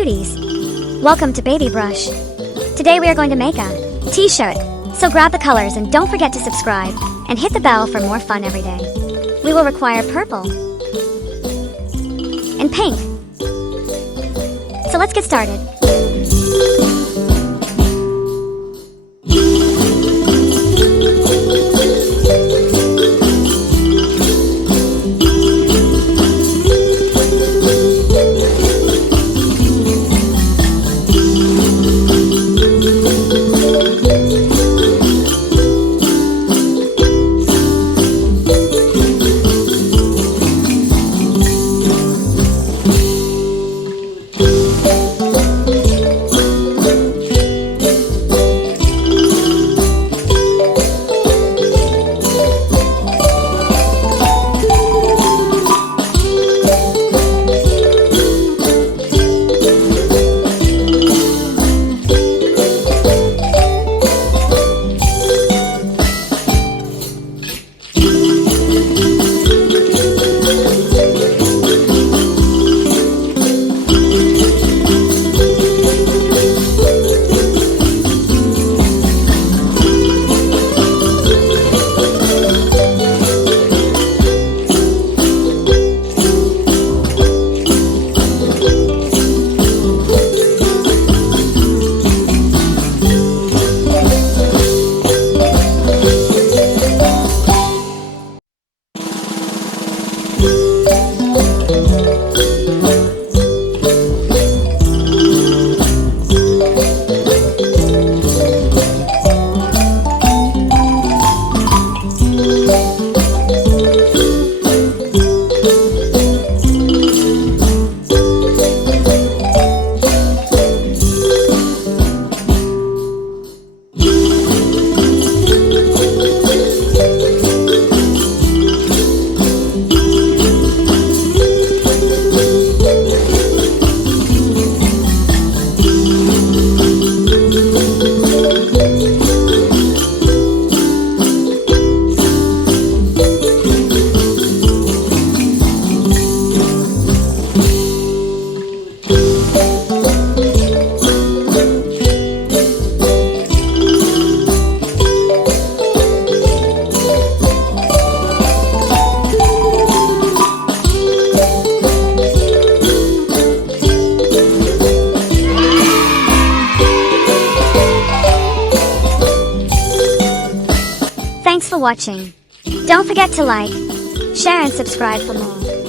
cuties! Welcome to BabyBrush. Today we are going to make a t-shirt. So grab the colors and don't forget to subscribe and hit the bell for more fun every day. We will require purple and pink. So let's get started. Thanks for watching. Don't forget to like, share and subscribe for more.